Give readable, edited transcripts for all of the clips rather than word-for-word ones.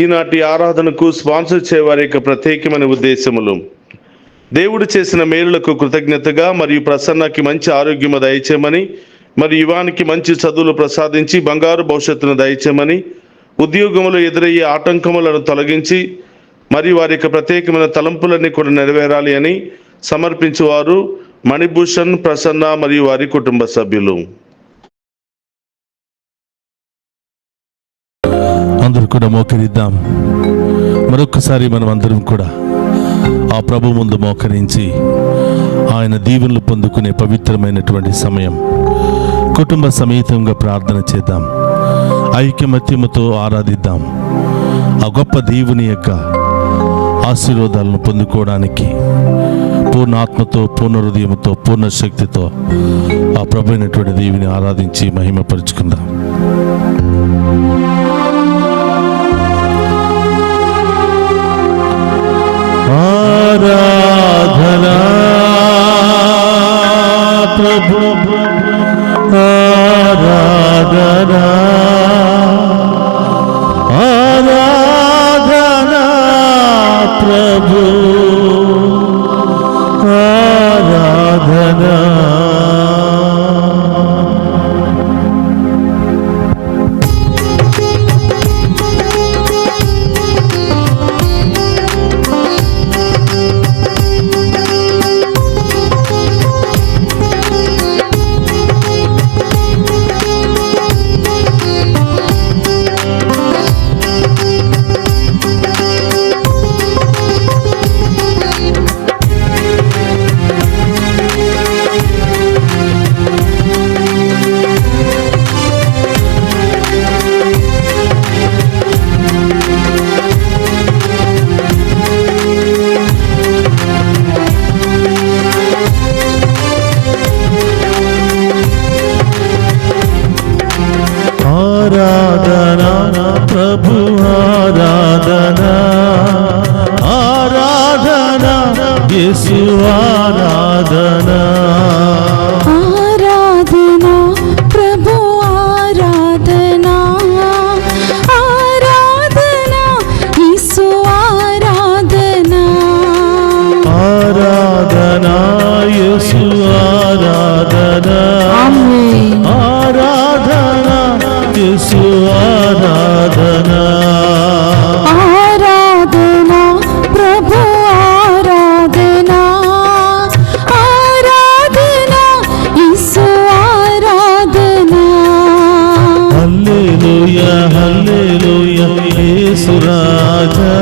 ఈనాటి ఆరాధనకు స్పాన్సర్ చేయవారి యొక్క ప్రత్యేకమైన ఉద్దేశములు: దేవుడు చేసిన మేలులకు కృతజ్ఞతగా మరియు ప్రసన్నకి మంచి ఆరోగ్యము దయచేయమని, మరియు యువానికి మంచి చదువులు ప్రసాదించి బంగారు భవిష్యత్తును దయచేయమని, ఉద్యోగములు ఎదురయ్యే ఆటంకములను తొలగించి మరియు వారి యొక్క ప్రత్యేకమైన తలంపులన్నీ కూడా నెరవేరాలి అని సమర్పించువారు మణిభూషణ్, ప్రసన్న మరియు వారి కుటుంబ సభ్యులు. అందరూ కూడా మోకరిద్దాం. మరొకసారి మనం అందరం కూడా ఆ ప్రభు ముందు మోకరించి ఆయన దీవెనలు పొందుకునే పవిత్రమైనటువంటి సమయం. కుటుంబ సమేతంగా ప్రార్థన చేద్దాం, ఐక్యమత్యముతో ఆరాధిద్దాం. ఆ గొప్ప దేవుని యొక్క ఆశీర్వాదాలను పొందుకోవడానికి పూర్ణ ఆత్మతో, పూర్ణ హృదయంతో, పూర్ణ శక్తితో ఆ ప్రభు అయినటువంటి దేవుని ఆరాధించి మహిమపరుచుకుందాం. ఆరాధనా ప్రభు, ఆరాధనా, ఆరాధనా ప్రభు, ఆరాధనా. ఆరాధనా ప్రభు, ఆరాధనా, ఆరాధనా యేసు, ఆరాధనా, ఆరాధనా ప్రభు, ఆరాధనా, ఆరాధనా యేసు, ఆరాధనా, ఆరాధనా యేసు, ఆరాధనా, ఆమేన్. ఆరాధనా యేసు, ఆరాధనా, ఆరాధనా ప్రభు, ఆరాధనా, ఆరాధనా యేసు, ఆరాధనా. హల్లెలూయా, హల్లెలూయా యేసు రాజా,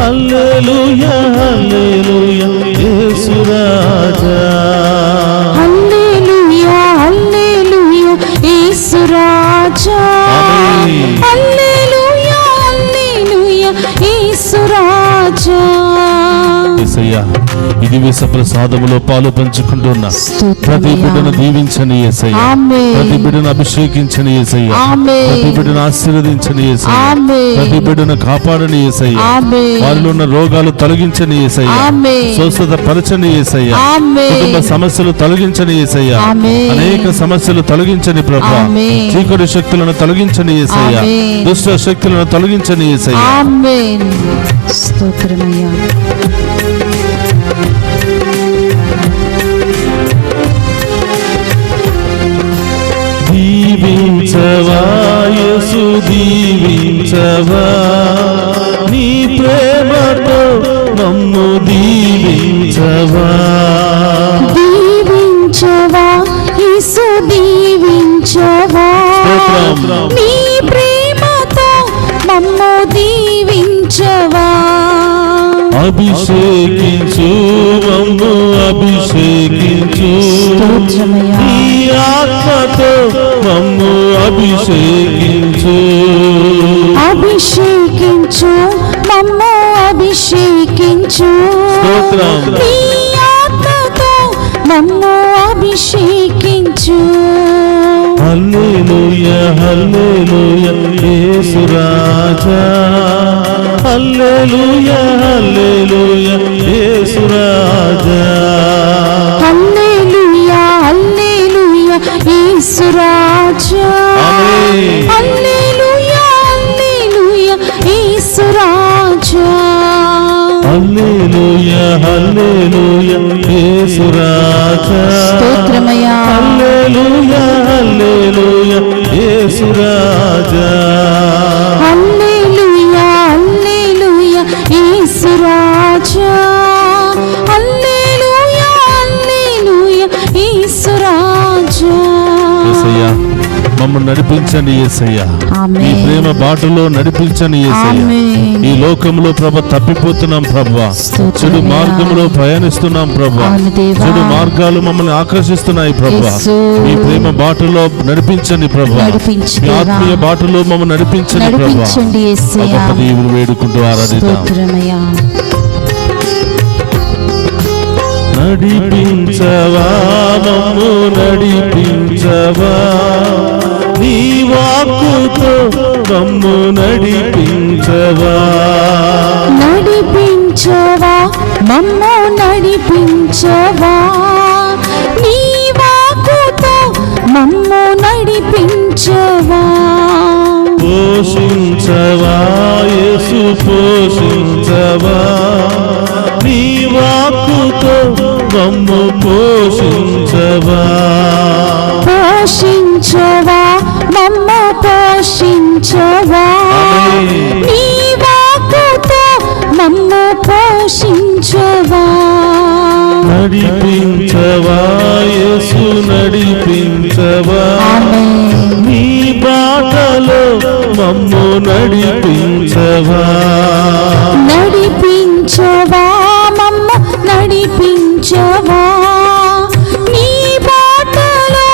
హల్లెలూయా, హల్లెలూయా యేసు రాజా, హల్లెలూయా, హల్లెలూయా యేసు రాజా, ఆమేన్. హల్లెలూయా, హల్లెలూయా యేసు రాజా. యేసయ్యా, ఇది విశ్వ ప్రసాదములో పాలు పంచుకుంటున్న ప్రతి బిడ్డను దీవించని యేసయ్యా, ఆమేన్. ప్రతి బిడ్డను అభిషేకించని యేసయ్యా, ఆమేన్. ప్రతి బిడ్డను ఆశీర్వదించని యేసయ్యా, ఆమేన్. ప్రతి బిడ్డను కాపాడని యేసయ్యా, ఆమేన్. వారిలో ఉన్న రోగాలు తొలగించని యేసయ్యా, ఆమేన్. స్వస్థత పరచని యేసయ్యా, ఆమేన్. కుటుంబ సమస్యలు తొలగించని యేసయ్యా, ఆమేన్. అనేక సమస్యలు తొలగించని ప్రభా, ఆమేన్. చీకటి శక్తులను తొలగించని యేసయ్యా, ఆమేన్. దుష్ట శక్తులను తొలగించని యేసయ్యా. ఆమేన్. స్తోత్రమయ్యా. దీవించవా యేసు, దీవించవా, నీ ప్రేమతో మమ్ము దీవించవా, దీవించవా యేసు, దీవించవా, స్తోత్రం. నీ ప్రేమతో మమ్ము దీవించవా. అభిషేకించు మమ్ము, అభిషేకించు, స్తోత్రమయ్యా. నీ ఆత్మతో మమ్ము అభిషేకించు, అభిషేకించు మమ్ము, అభిషేకించు, స్తోత్రం. నీ ఆత్మతో మమ్ము అభిషేకించు. హల్లెలూయా, హల్లెలూయా యేసు రాజా, హల్లెలూయా, హల్లెలూయా యేసు రాజా, హల్లెలూయా, హల్లెలూయా యేసు రాజా, ఆమేన్. హల్లెలూయా, హల్లెలూయా హల్లెలూయా హల్లెలూయా యేసు రాజా స్తోత్రమయ్యా. హల్లెలూయా హల్లెలూయా యేసు రాజా హల్లెలూయా హల్లెలూయా యేసు రాజా. హల్లెలూయా హల్లెలూయా యేసు రాజా. యేసయ్యా మమ్మల్ని నడిపించండి యేసయ్యా, ఆమేన్. ఈ ప్రేమ బాటలో నడిపించండి యేసయ్యా. ఆమేన్. ఈ లోకంలో ప్రభ తప్పిపోతున్నాం ప్రభా, స్తోత్రమయ్యా. చెడు మార్గంలో ప్రయాణిస్తున్నాం ప్రభా, అవును దేవా. చెడు మార్గాలు మమ్మల్ని ఆకర్షిస్తున్నాయి ప్రభా. యేసు. మీ ప్రేమ బాటలో నడిపించండి ప్రభా, నడిపించు మీ దేవా. ఆత్మీయ బాటలో మమ్మల్ని నడిపించండి ప్రభా. నడిపించండి ఆ యేసయ్యా. గొప్ప దేవుని వేడుకుంటూ ఆరాధిద్దాం. స్తోత్రమయ్యా. నడిపించవా మమ్ము నడిపించవా, నీ వాక్కుతో మమ్ము నడిపించవా. నడిపించవా మమ్ము నడిపించవా, నీ వాక్కుతో మమ్ము నడిపించవా. పోషించవా యేసు పోషించవా, నీ వాక్కుతో మమ్ము పోషించవా. పోషించవా మమ్ము పోషించవా, ఆమేన్. నీ వాక్కుతో మమ్ము పోషించవా. నడిపించవా యేసు నడిపించవా, ఆమేన్. నీ బాటలో మమ్ము నడిపించవా. నడిపించవా మమ్ము నడిపించవా, నీ బాటలో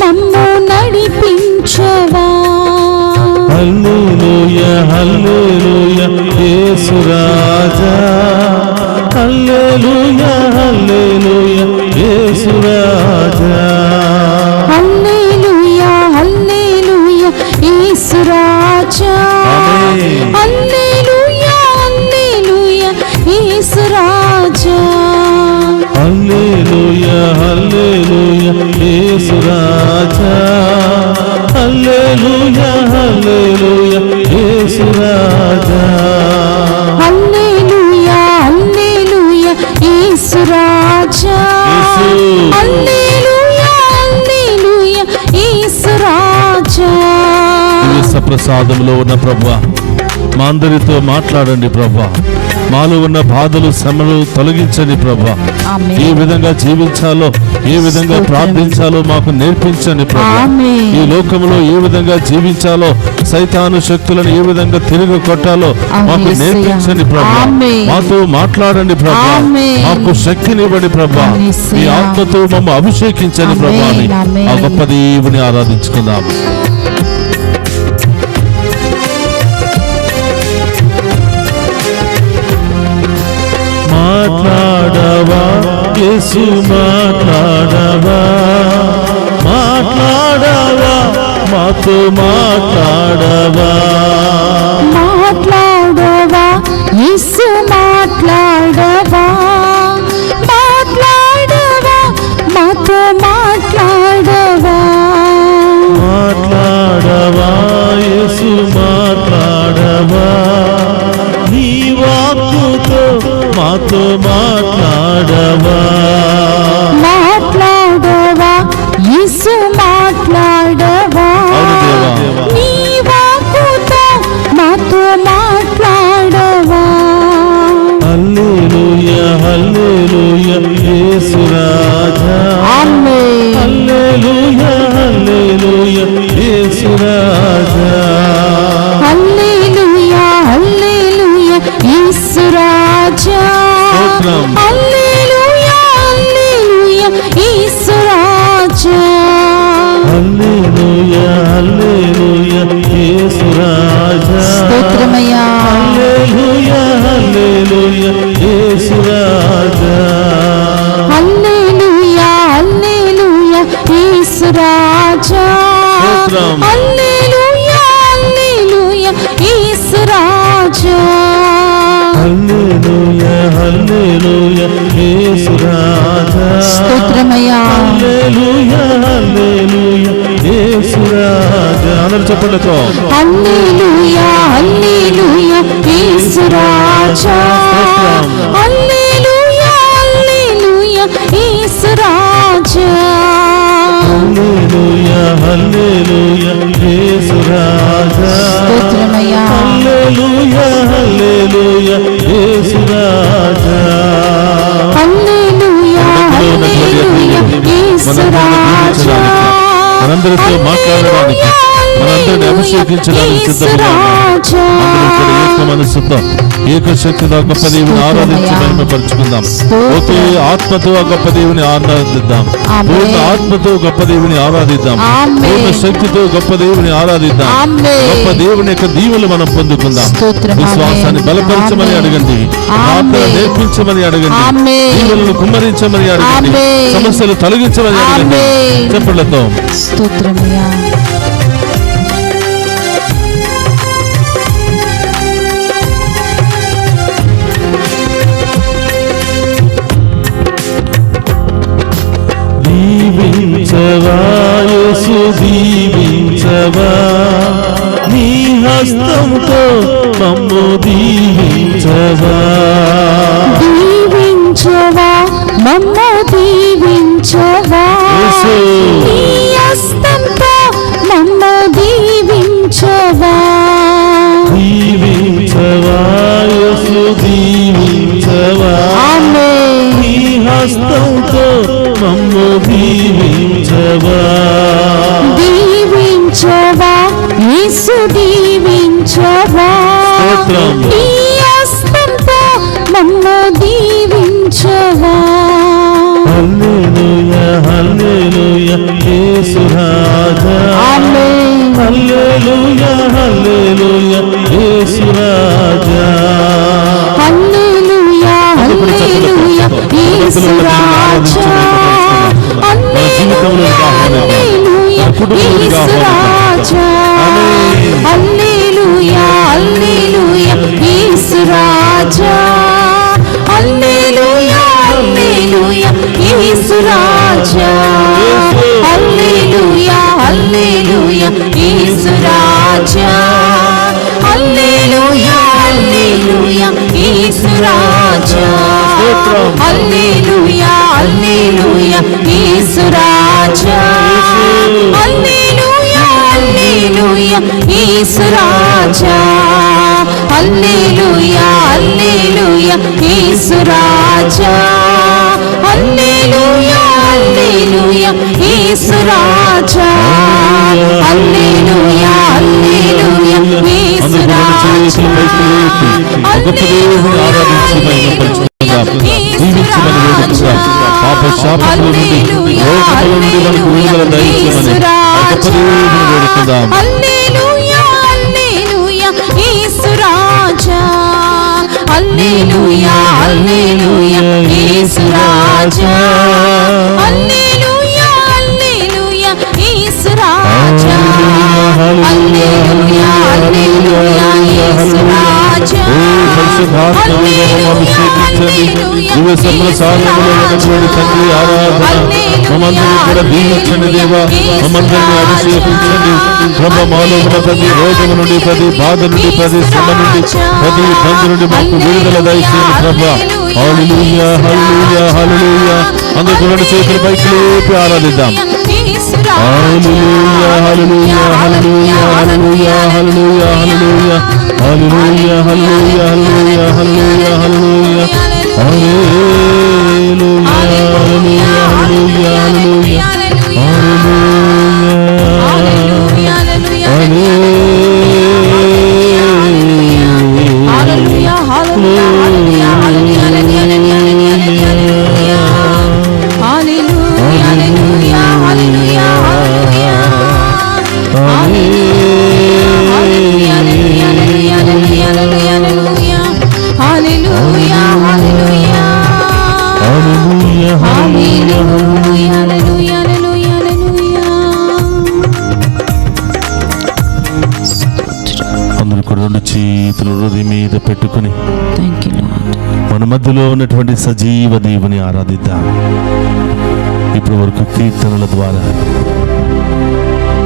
మమ్ము నడిపించవా. హల్లెలూయా హల్లెలూయా యేసు రాజా, హల్లెలూయా హల్లెలూయా యేసు రాజా. హల్లెలూయా హల్లెలూయా యేసు రాజా. ఆమేన్. హల్లెలూయా హల్లెలూయా యేసు రాజా. హల్లెలూయా హల్లెలూయా యేసు రాజా, హల్లెలూయా హల్లెలూయా యేసు రాజా. హల్లెలూయా హల్లెలూయా యేసు రాజా. యేసు. హల్లెలూయా హల్లెలూయా యేసు రాజా. ప్రసాదంలో ఉన్న ప్రభువా, మా అందరితో మాట్లాడండి ప్రభువా, మాలో ఉన్న బాధలు శ్రమలు తొలగించండి ప్రభువా. ఆమేన్. ఏ విధంగా జీవించాలో, ఏ విధంగా ప్రార్థించాలో మాకు నేర్పించండి ప్రభువా. ఆమేన్. ఈ లోకంలో ఏ విధంగా జీవించాలో, సైతాను శక్తులను ఏ విధంగా తిరిగి కొట్టాలో మాకు యేసయ్యా. నేర్పించండి ప్రభువా. ఆమేన్. మాతో మాట్లాడండి ప్రభువా, ఆమేన్. మాకు శక్తినివ్వండి ప్రభువా. మీ యేసయ్యా. ఆత్మతో మమ్మ అభిషేకించండి ప్రభువా అని ఆమేన్. ఆ గొప్ప దేవుని ఆరాధించుకుందాం. మాట్లాడవా యేసు మాట్లాడవా, మాట్లాడవా మాతో మాట్లాడవా. మాట్లాడవా యేసు మాట్లాడవా, మాట్లాడవా మాతో మాట్లాడవా. మాట్లాడవా యేసు మాట్లాడవా, నీ వాక్కుతో మాతో మాట్లాడవా. మాట్లాడవా యేసు మాట్లాడవా, అవును దేవా. నీ వాక్కుతో మాతో మాట్లాడవా. హల్లెలూయా హల్లెలూయా యేసు రాజా, ఆమేన్. హల్లెలూయా హల్లెలూయా యేసు రాజా. హల్లెలూయా హల్లెలూయా యేసు రాజా. స్తోత్రం. హల్లెలూయా హల్లెలూయా యేసు రాజా. హల్లెలూయా హల్లెలూయా యేసు రాజా. స్తోత్రమయ్యా. హల్లెలూయా హల్లెలూయా యేసు రాజా. హల్లెలూయా హల్లెలూయా యేసు రాజా. స్తోత్రం. హల్లెలూయా హల్లెలూయా యేసు రాజా. హల్లెలూయా హల్లెలూయా యేసు రాజా. స్తోత్రమయ్యా. హల్లెలూయా హల్లెలూయా యేసు రాజా. అందరూ చెప్పండితో హల్లెలూయా హల్లెలూయా యేసు రాజా. హల్లెలూయా హల్లెలూయా యేసు రాజా. హల్లెలూయా హల్లెలూయా యేసు రాజా. స్తోత్రమయ్యా. హల్లెలూయా హల్లెలూయా యేసు రాజా. హల్లెలూయా హల్లెలూయా యేసు రాజా. మనందరితో మాట్లాడడానికి, మనందరిని అభిషేకించడానికి సిద్ధంగా అందరూ కూడా ఏక మనస్సుతో ఏక శక్తితో గొప్ప దేవుని ఆరాధించి మహిమపరుచుకుందాం. ఒకే ఆత్మతో గొప్ప దేవుని ఆరాధిద్దాం. పూర్ణ ఆత్మతో గొప్ప దేవుని ఆరాధిద్దాం. పూర్ణ శక్తితో గొప్ప దేవుని ఆరాధిద్దాం. గొప్ప దేవుని యొక్క దీవులు మనం పొందుకుందాం. విశ్వాసాన్ని బలపరచమని అడగండి, ప్రార్థన నేర్పించమని అడగండి, దీవులను కుమ్మరించమని అడగండి, సమస్యలు తొలగించమని అడగండి. చెప్పలతో స్తోత్రమయ్యా. దీవించవా యేసు దీవించవా, నీ హస్తంతో మమ్ము దీవించవా. దీవించవా మమ్ము దీవించవా, నీ హస్తంతో మమ్ము దీవించవా. దీవించవా యేసు దీవించవా, నీ హస్తంతో మమ్ము దీవించవా. దీవించవా యేసు దీవించవా, నీ హస్తంతో మమ్ము దీవించవా. హల్లెలూయా హల్లెలూయా యేసు రాజా. హల్లెలూయా హల్లెలూయా యేసు రాజా. హల్లెలూయా హల్లెలూయా యేసు రాజా. హల్లెలూయా హల్లెలూయా యేసు రాజా. హల్లెలూయా హల్లెలూయా యేసు రాజా. హల్లెలూయా హల్లెలూయా యేసు రాజా. హల్లెలూయా హల్లెలూయా యేసు రాజా. హల్లెలూయా హల్లెలూయా యేసు రాజా. హల్లెలూయా హల్లెలూయా యేసు రాజా. హల్లెలూయా హల్లెలూయా యేసు రాజా. హల్లెలూయా హల్లెలూయా యేసు రాజా. హల్లెలూయా హల్లెలూయా యేసు రాజా. హల్లెలూయా హల్లెలూయా యేసు రాజా. దీవించమని వేడుకుందాం. పాప శాపముల నుండి, రోగముల నుండి మనకు విడుదల దయచేయమని గొప్ప దేవుని వేడుకుందాం. హల్లెలూయా హల్లెలూయా యేసు రాజా. హల్లెలూయా హల్లెలూయా యేసు రాజా. హల్లెలూయా హల్లెలూయా యేసు రాజా. హల్లెలూయా హల్లెలూయా యేసు రాజా. అభిషేకించండి. దివస ప్రసాదములో ఉన్నటువంటి తండ్రి ఆరాధన మమ్మందరినీ కూడా దీవించండి దేవా. మమ్మందరినీ అభిషేకించండి ప్రభు. మాలో ఉన్న ప్రతి రోగము నుండి, ప్రతి బాధ నుండి, ప్రతి శ్రమ నుండి, ప్రతి ఇబ్బంది నుండి మాకు విడుదల దయచేయండి ప్రభు. హల్లెలూయా హల్లెలూయా హల్లెలూయా. అందరూ రెండు చేతులు పైకి లేపి ఆరాధిద్దాం. హల్లెలూయా హల్లెలూయా హల్లెలూయా హల్లెలూయా హల్లెలూయా హల్లెలూయా హల్లెలూయా హల్లెలూయా హల్లెలూయా హల్లెలూయా హల్లెలూయా హల్లెలూయా హల్లెలూయా హల్లెలూయా అందరూ కూడా రెండు చేతులు హృదయం మీద పెట్టుకుని మన మధ్యలో ఉన్నటువంటి సజీవ దేవుని ఆరాధిద్దాం. ఇప్పటి వరకు కీర్తనల ద్వారా,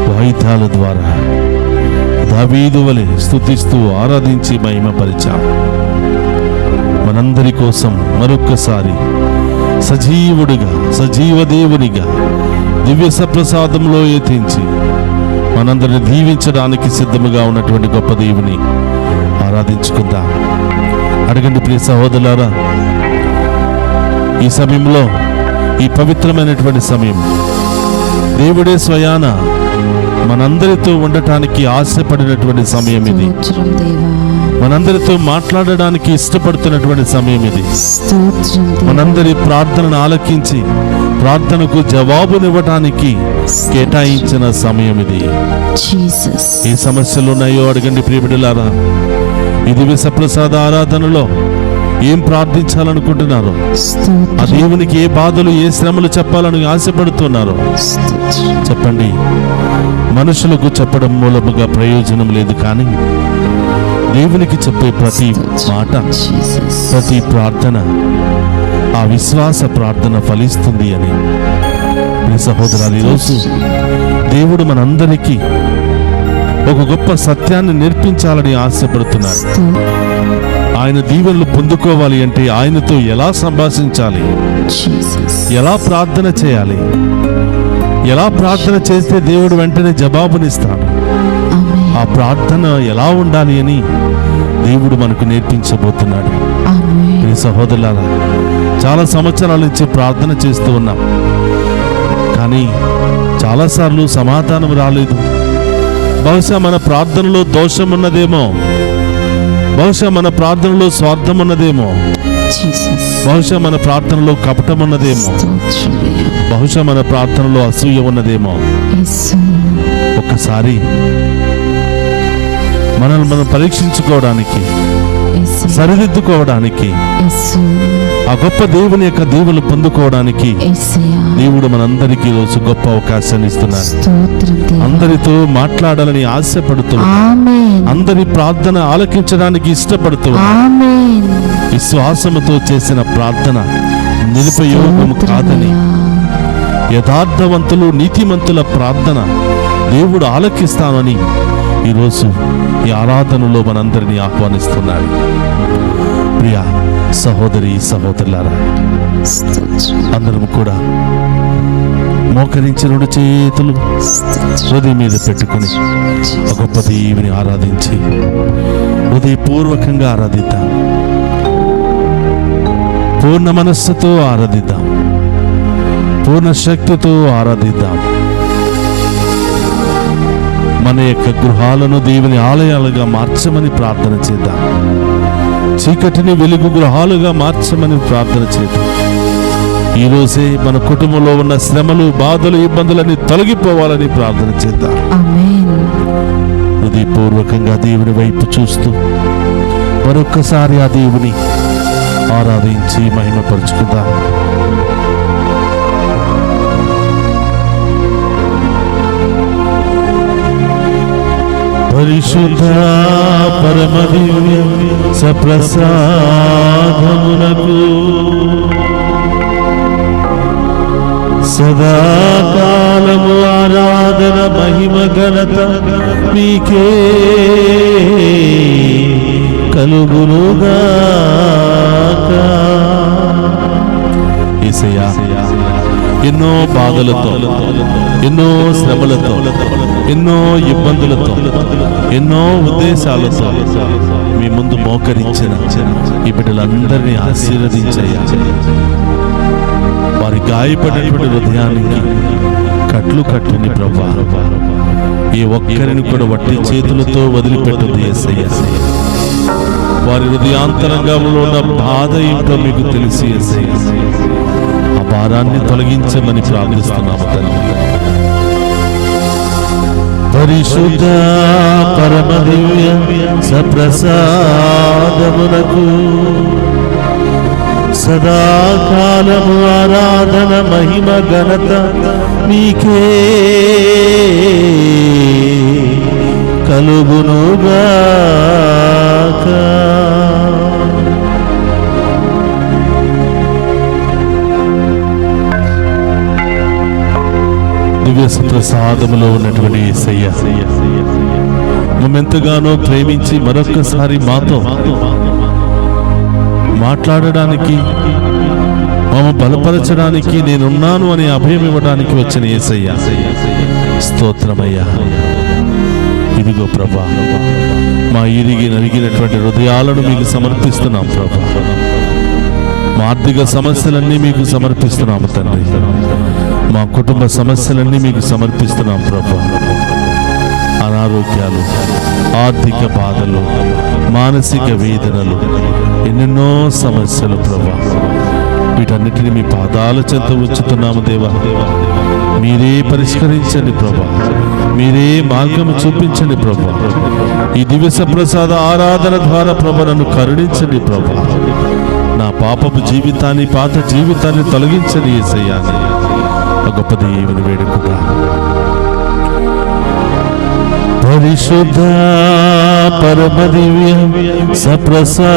వాయిద్యాల ద్వారా, దావీదు వలె స్తుతిస్తూ ఆరాధించి మహిమపరిచాం. మనందరి కోసం మరొక్కసారి సజీవుడిగా, సజీవ దేవునిగా దివ్య సప్రసాదంలో ఎత్తించి మనందరిని దీవించడానికి సిద్ధముగా ఉన్నటువంటి గొప్ప దేవుని ఆరాధించుకుందాం. అడగండి ప్రియ సహోదరులారా, ఈ సమయంలో, ఈ పవిత్రమైనటువంటి సమయం దేవుడే స్వయాన మనందరితో ఉండటానికి ఆశపడినటువంటి సమయం ఇది. స్తోత్రం దేవా, మనందరితో మాట్లాడడానికి ఇష్టపడుతున్నటువంటి సమయం ఇది. స్తోత్రం దేవా. మనందరి ప్రార్థనను ఆలకించి ప్రార్థనకు జవాబునివ్వటానికి కేటాయించిన సమయం ఇది. జీసస్. ఏ సమస్యలు ఉన్నాయో అడగండి ప్రియబిడ్డలారా. ఈ దివ్య సప్రసాద ఆరాధనలో ఏం ప్రార్థించాలనుకుంటున్నారో, స్తోత్రం, ఆ దేవునికి ఏ బాధలు, ఏ శ్రమలు చెప్పాలని ఆశపడుతున్నారో స్తోత్రం. చెప్పండి. మనుషులకు చెప్పడం మూలముగా ప్రయోజనం లేదు, కానీ దేవునికి చెప్పే ప్రతి మాట, జీసస్. ప్రతి ప్రార్థన, ఆ విశ్వాస ప్రార్థన ఫలిస్తుంది అని. మీ సహోదరాలు, ఈరోజు దేవుడు మనందరికీ ఒక గొప్ప సత్యాన్ని నేర్పించాలని ఆశపడుతున్నారు. ఆయన దీవెనలు పొందుకోవాలి అంటే ఆయనతో ఎలా సంభాషించాలి, జీసస్. ఎలా ప్రార్థన చేయాలి, ఎలా ప్రార్థన చేస్తే దేవుడు వెంటనే జవాబునిస్తాడు, ఆమేన్. ఆ ప్రార్థన ఎలా ఉండాలి అని దేవుడు మనకు నేర్పించబోతున్నాడు. ఆమేన్. ప్రియ సహోదరులారా, చాలా సంవత్సరాల నుంచి ప్రార్థన చేస్తూ ఉన్నాం, కానీ చాలాసార్లు సమాధానం రాలేదు. బహుశా మన ప్రార్థనలో దోషం ఉన్నదేమో, బహుశా మన ప్రార్థనలో స్వార్థం ఉన్నదేమో, జీసస్. బహుశా మన ప్రార్థనలో కపటం ఉన్నదేమో, స్తోత్రం అయ్యా. బహుశా మన ప్రార్థనలో అసూయ ఉన్నదేమో. యేసు. ఒక్కసారి మనల్ని మనం పరీక్షించుకోవడానికి, యేసు. సరిదిద్దుకోవడానికి, యేసు. ఆ గొప్ప దేవుని యొక్క దీవెనలు పొందుకోవడానికి యేసయ్యా. దేవుడు మనందరికీ ఈరోజు గొప్ప అవకాశాన్ని ఇస్తున్నారు. స్తోత్రం దేవా. అందరితో మాట్లాడాలని ఆశపడుతున్నాడు. ఆమేన్. అందరి ప్రార్థన ఆలకించడానికి ఇష్టపడుతున్నాడు. ఆమేన్. విశ్వాసముతో చేసిన ప్రార్థన నిరుపయోగము కాదని, యథార్థవంతులు నీతిమంతుల ప్రార్థన దేవుడు ఆలకిస్తానని ఈరోజు ఈ ఆరాధనలో మనందరినీ ఆహ్వానిస్తున్నాడు. ప్రియ సహోదరి సహోదరులారా, స్తోత్రం. అందరం కూడా మోకరించి 2 చేతులు హృదయం మీద పెట్టుకుని ఆ గొప్ప దేవుని ఆరాధించి హృదయపూర్వకంగా ఆరాధిద్దాం. పూర్ణ మనస్సుతో ఆరాధిద్దాం, పూర్ణ శక్తితో ఆరాధిద్దాం. మన యొక్క గృహాలను దేవుని ఆలయాలుగా మార్చమని ప్రార్థన చేద్దాం. చీకటిని వెలుగు గృహాలుగా మార్చమని ప్రార్థన చేద్దాం. ఈరోజే మన కుటుంబంలో ఉన్న శ్రమలు, బాధలు, ఇబ్బందులన్నీ తొలగిపోవాలని ప్రార్థన చేద్దాం. ఆమేన్. హృదయపూర్వకంగా దేవుని వైపు చూస్తూ మరొక్కసారి ఆ దేవుని ఆరాధించి మహిమపరుచుకుందాం. పరిశుద్ధ పరమ దివ్య సప్రసాదమునకు సదాకాలము ఆరాధన మహిమ ఘనత మీకే కలుగునుగాక. యేసయ్యా, ఎన్నో బాధలతో, ఎన్నో శ్రమలతో, ఎన్నో ఇబ్బందులతో, ఎన్నో ఉద్దేశాలతో మీ ముందు మోకరించిన ఈ బిడ్డలందరినీ ఆశీర్వదించయ్యా. వారి గాయపడినటువంటి హృదయానికి కట్లు కట్టుని ప్రభువా, ఏ ఒక్కరిని కూడా వట్టి చేతులతో వదిలిపెట్టదు యేసయ్యా. వారి హృదయాంతరంగంలో ఉన్న బాధ ఏంటో మీకు తెలిసి యేసయ్యా, ఆ భారాన్ని తొలగించమని ప్రార్థిస్తున్నాము తండ్రి. పరిశుద్ధ పరమ దివ్య సప్రసాదమునకు సదాకాలము ఆరాధన మహిమ ఘనత మీకే కలుగునుగాక. దివ్య ప్రసాదములో ఉన్నటువంటి యేసయ్య, మమ్మెంతగానో ప్రేమించి మరొక్కసారి మాతో మాట్లాడడానికి, మమ్మ బలపరచడానికి, నేనున్నాను అని అభయం ఇవ్వడానికి వచ్చిన యేసయ్యా, స్తోత్రమయ్యా. ఇదిగో ప్రభా, మా ఇరిగి నలిగినటువంటి హృదయాలను మీకు సమర్పిస్తున్నాం ప్రభా. మా ఆర్థిక సమస్యలన్నీ మీకు సమర్పిస్తున్నాము తండ్రి. మా కుటుంబ సమస్యలన్నీ మీకు సమర్పిస్తున్నాం ప్రభా. అనారోగ్యాలు, ఆర్థిక బాధలు, మానసిక వేదనలు, ఎన్నెన్నో సమస్యలు ప్రభా, వీటన్నిటిని మీ పాదాల చెంత ఉంచుతున్నాము దేవా. మీరే పరిష్కరించండి ప్రభా, మీరే మార్గము చూపించండి ప్రభా. ఈ దివ్య ప్రసాద ఆరాధన ద్వారా ప్రభా నన్ను కరుణించండి ప్రభా. నా పాపపు జీవితాన్ని, పాత జీవితాన్ని తొలగించండి యేసయ్యా. గొప్ప దేవుని వేడుకుంటా. పరిశుద్ధ పరమ దివ్య సప్రసాదమునకు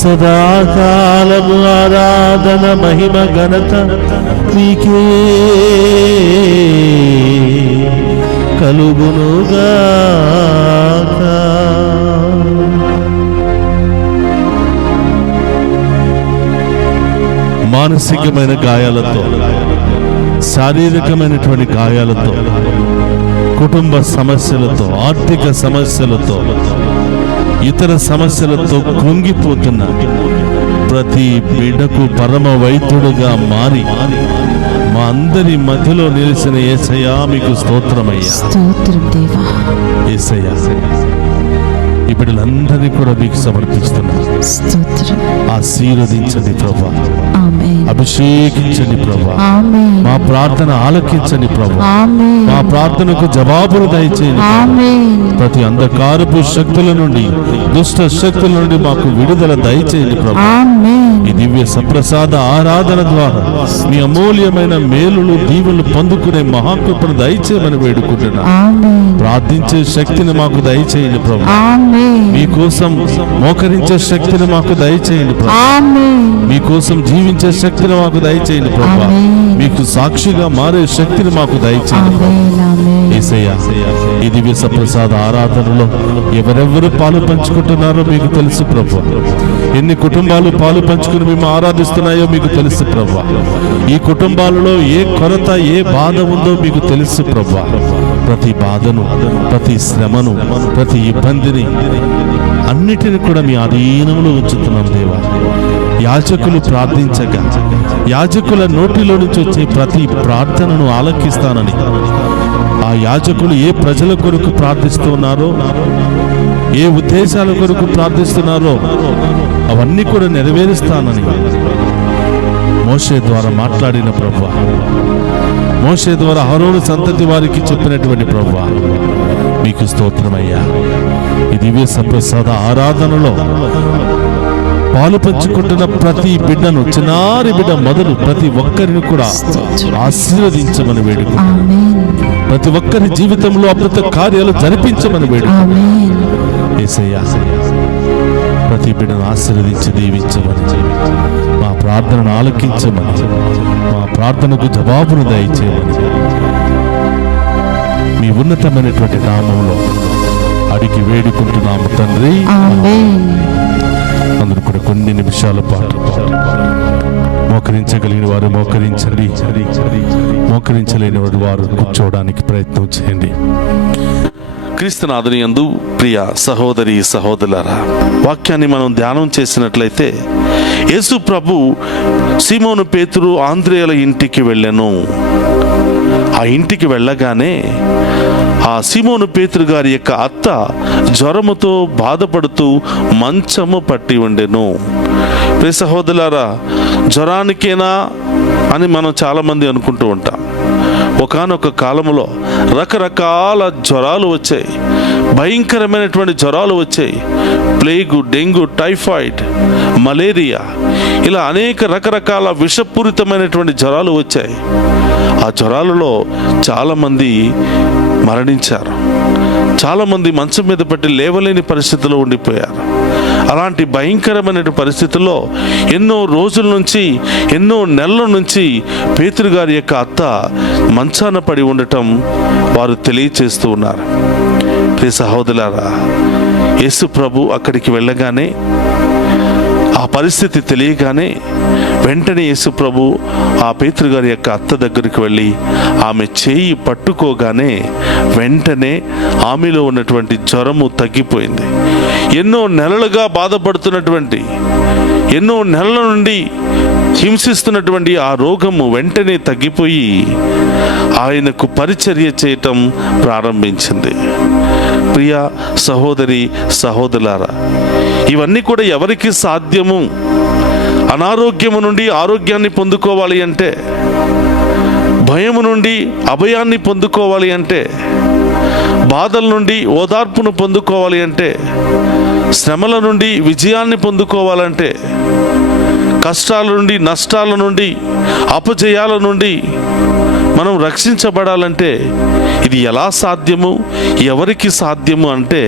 సదాకాలము ఆరాధన మహిమ ఘనత నీకే కలుగునుగాక. మానసికమైన గాయాలతో, శారీరకమైనటువంటి గాయాలతో, కుటుంబ సమస్యలతో, ఆర్థిక సమస్యలతో, ఇతర సమస్యలతో కృంగిపోతున్న ప్రతి బిడ్డకు పరమ వైద్యుడుగా మారి మా అందరి మధ్యలో నిలిచిన యేసయ్యా మీకు స్తోత్రమయ్యా. స్తోత్రం దేవా. యేసయ్యా, ఈ బిడ్డలందరినీ కూడా మీకు సమర్పిస్తున్నాను. స్తోత్రం. ఆశీర్వదించండి ప్రభా, ఆమేన్. అభిషేకించండి ప్రభా, ఆమేన్. మా ప్రార్థన ఆలకించండి ప్రభా, ఆమేన్. మా ప్రార్థనకు జవాబులు దయచేయండి. ఆమేన్. ప్రతి అంధకారపు శక్తుల నుండి, దుష్ట శక్తుల నుండి మాకు విడుదల దయచేయండి ప్రభా. ఆమేన్. ఈ దివ్య సప్రసాద ఆరాధన ద్వారా మీ అమూల్యమైన మేలులు, దీవులు పొందుకునే మహాకృపను దయచేయమని వేడుకుంటున్నా. ఆమేన్. ప్రార్థించే శక్తిని మాకు దయచేయండి ప్రభా. ఆమేన్. మీకోసం మోకరించే శక్తిని మాకు దయచేయండి ప్రభా. ఆమేన్. మీకోసం జీవించే శక్తిని మాకు దయచేయండి ప్రభా. మీకు సాక్షిగా మారే శక్తిని మాకు దయచేయండి ప్రభా. ఆమేన్. ఆమేన్. యేసయ్యా, ఈ దివ్య సప్రసాద ఆరాధనలో ఎవరెవరు పాలు పంచుకుంటున్నారో మీకు తెలుసు ప్రభా. ఎన్ని కుటుంబాలు పాలు పంచుకుని మేము ఆరాధిస్తున్నాయో మీకు తెలుసు ప్రభా. ఈ కుటుంబాలలో ఏ కొరత, ఏ బాధ ఉందో మీకు తెలుసు ప్రభా. ప్రతి బాధను, ప్రతి శ్రమను, ప్రతి ఇబ్బందిని అన్నిటిని కూడా మీ అధీనంలో ఉంచుతున్నాం దేవా. యాజకులు ప్రార్థించగా యాజకుల నోటిలో నుంచి వచ్చే ప్రతి ప్రార్థనను ఆలకిస్తానని, ఆ యాజకులు ఏ ప్రజల కొరకు ప్రార్థిస్తున్నారో, ఏ ఉద్దేశాల కొరకు ప్రార్థిస్తున్నారో అవన్నీ కూడా నెరవేరుస్తానని మోషే ద్వారా మాట్లాడిన ప్రభువా, మోషే ద్వారా అహరోను సంతతి వారికి చెప్పినటువంటి ప్రభువా, మీకు స్తోత్రమయ్యా. ఈ దివ్య సప్రసాద ఆరాధనలో పాలు పంచుకుంటున్న ప్రతి బిడ్డను, చిన్నారి బిడ్డ మొదలు ప్రతి ఒక్కరిని కూడా ఆశీర్వదించమని వేడుకు, ఆమేన్. ప్రతి ఒక్కరి జీవితంలో అద్భుత కార్యాలు జరిపించమని వేడుకు. ఆమేన్. యేసయ్యా, ప్రతి బిడ్డను ఆశీర్వదించి దీవించమని, మా ప్రార్థనను ఆలకించమని, మా ప్రార్థనకు జవాబును దయచేయమని మీ ఉన్నతమైనటువంటి నామములో అడిగి వేడుకుంటున్నాము తండ్రి. ఆమేన్. అందరూ కూడా కొన్ని నిమిషాల పాటు మోకరించగలిగిన వారు మోకరించండి, మోకరించలేని వారు కూర్చోవడానికి ప్రయత్నం చేయండి. క్రీస్తునాథుని యందు ప్రియ సహోదరి సహోదరులారా, వాక్యాన్ని మనం ధ్యానం చేసినట్లయితే యేసు ప్రభు సీమోను పేతురు ఆంద్రేయుల ఇంటికి వెళ్ళెను. ఆ ఇంటికి వెళ్ళగానే ఆ సీమోను పేతురు గారి యొక్క అత్త జ్వరముతో బాధపడుతూ మంచము పట్టి ఉండెను. ప్రియ సహోదరులారా, జ్వరానికేనా అని మనం చాలామంది అనుకుంటూ ఉంటాం. ఒకానొక కాలంలో రకరకాల జ్వరాలు వచ్చాయి, భయంకరమైనటువంటి జ్వరాలు వచ్చాయి. ప్లేగు, డెంగ్యూ, టైఫాయిడ్, మలేరియా, ఇలా అనేక రకరకాల విషపూరితమైనటువంటి జ్వరాలు వచ్చాయి. ఆ జ్వరాలలో చాలామంది మరణించారు. చాలామంది మంచం మీద పట్టి లేవలేని పరిస్థితిలో ఉండిపోయారు. అలాంటి భయంకరమైన పరిస్థితుల్లో ఎన్నో రోజుల నుంచి, ఎన్నో నెలల నుంచి పేతురు గారి యొక్క అత్త మంచాన పడి ఉండటం వారు తెలియచేస్తూ ఉన్నారు. ప్రియ సహోదరులారా, యేసు ప్రభు అక్కడికి వెళ్ళగానే, ఆ పరిస్థితి తెలియగానే వెంటనే యేసు ప్రభు ఆ పేతురు గారి యొక్క అత్త దగ్గరికి వెళ్ళి ఆమె చేయి పట్టుకోగానే వెంటనే ఆమెలో ఉన్నటువంటి జ్వరము తగ్గిపోయింది. ఎన్నో నెలలుగా బాధపడుతున్నటువంటి, ఎన్నో నెలల నుండి హింసిస్తున్నటువంటి ఆ రోగము వెంటనే తగ్గిపోయి ఆయనకు పరిచర్య చేయటం ప్రారంభించింది. ప్రియ సహోదరి సహోదరులారా, ఇవన్నీ కూడా ఎవరికి సాధ్యము? అనారోగ్యము నుండి ఆరోగ్యాన్ని పొందుకోవాలి అంటే, భయము నుండి అభయాన్ని పొందుకోవాలి అంటే, బాధల నుండి ఓదార్పును పొందుకోవాలి అంటే, శ్రమల నుండి విజయాన్ని పొందుకోవాలంటే, కష్టాల నుండి, నష్టాల నుండి, అపజయాల నుండి మనం రక్షించబడాలంటే ఇది ఎలా సాధ్యము? ఎవరికి సాధ్యము అంటే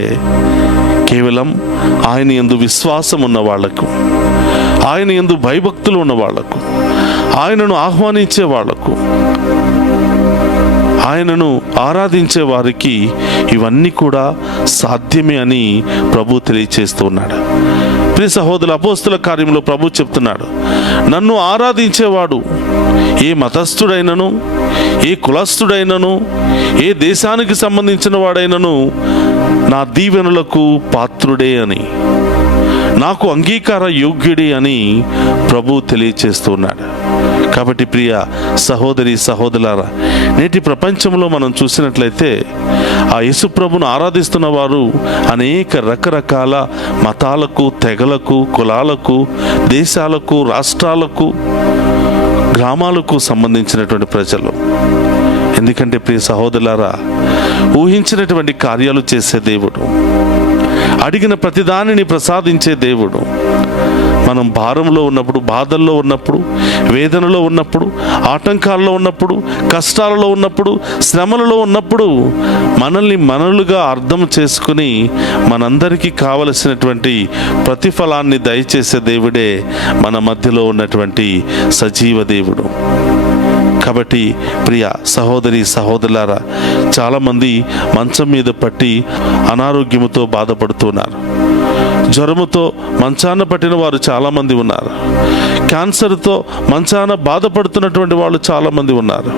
కేవలం ఆయన యందు విశ్వాసం ఉన్న వాళ్లకు, ఆయన యందు భయభక్తులు ఉన్న వాళ్లకు, ఆయనను ఆహ్వానించే వాళ్లకు, ఆయనను ఆరాధించే వారికి ఇవన్నీ కూడా సాధ్యమే అని ప్రభు తెలియచేస్తూ ఉన్నాడు. ప్రియ సహోదరుల, అపోస్తుల కార్యంలో ప్రభు చెప్తున్నాడు, నన్ను ఆరాధించేవాడు ఏ మతస్థుడైనను, ఏ కులస్థుడైనను, ఏ దేశానికి సంబంధించిన వాడైనను నా దీవెనలకు పాత్రుడే అని, నాకు అంగీకార యోగ్యుడే అని ప్రభు తెలియచేస్తున్నాడు. కాబట్టి ప్రియ సహోదరి సహోదరులారా, నేటి ప్రపంచంలో మనం చూసినట్లయితే ఆ యేసు ప్రభును ఆరాధిస్తున్న వారు అనేక రకరకాల మతాలకు, తెగలకు, కులాలకు, దేశాలకు, రాష్ట్రాలకు, గ్రామాలకు సంబంధించినటువంటి ప్రజలు. ఎందుకంటే ప్రియ సహోదరులారా, ఊహించినటువంటి కార్యాలు చేసే దేవుడు, అడిగిన ప్రతిదానిని ప్రసాదించే దేవుడు. మనం భారంలో ఉన్నప్పుడు, బాధల్లో ఉన్నప్పుడు, వేదనలో ఉన్నప్పుడు, ఆటంకాల్లో ఉన్నప్పుడు, కష్టాలలో ఉన్నప్పుడు, శ్రమలలో ఉన్నప్పుడు మనల్ని మనలుగా అర్థం చేసుకుని మనందరికీ కావలసినటువంటి ప్రతిఫలాన్ని దయచేసే దేవుడే మన మధ్యలో ఉన్నటువంటి సజీవ దేవుడు. కాబట్టి ప్రియ సహోదరి సహోదరులారా, చాలామంది మంచం మీద పట్టి అనారోగ్యముతో బాధపడుతున్నారు. జ్వరముతో మంచాన పట్టిన వారు చాలామంది ఉన్నారు. క్యాన్సర్తో మంచాన బాధపడుతున్నటువంటి వాళ్ళు చాలామంది ఉన్నారు.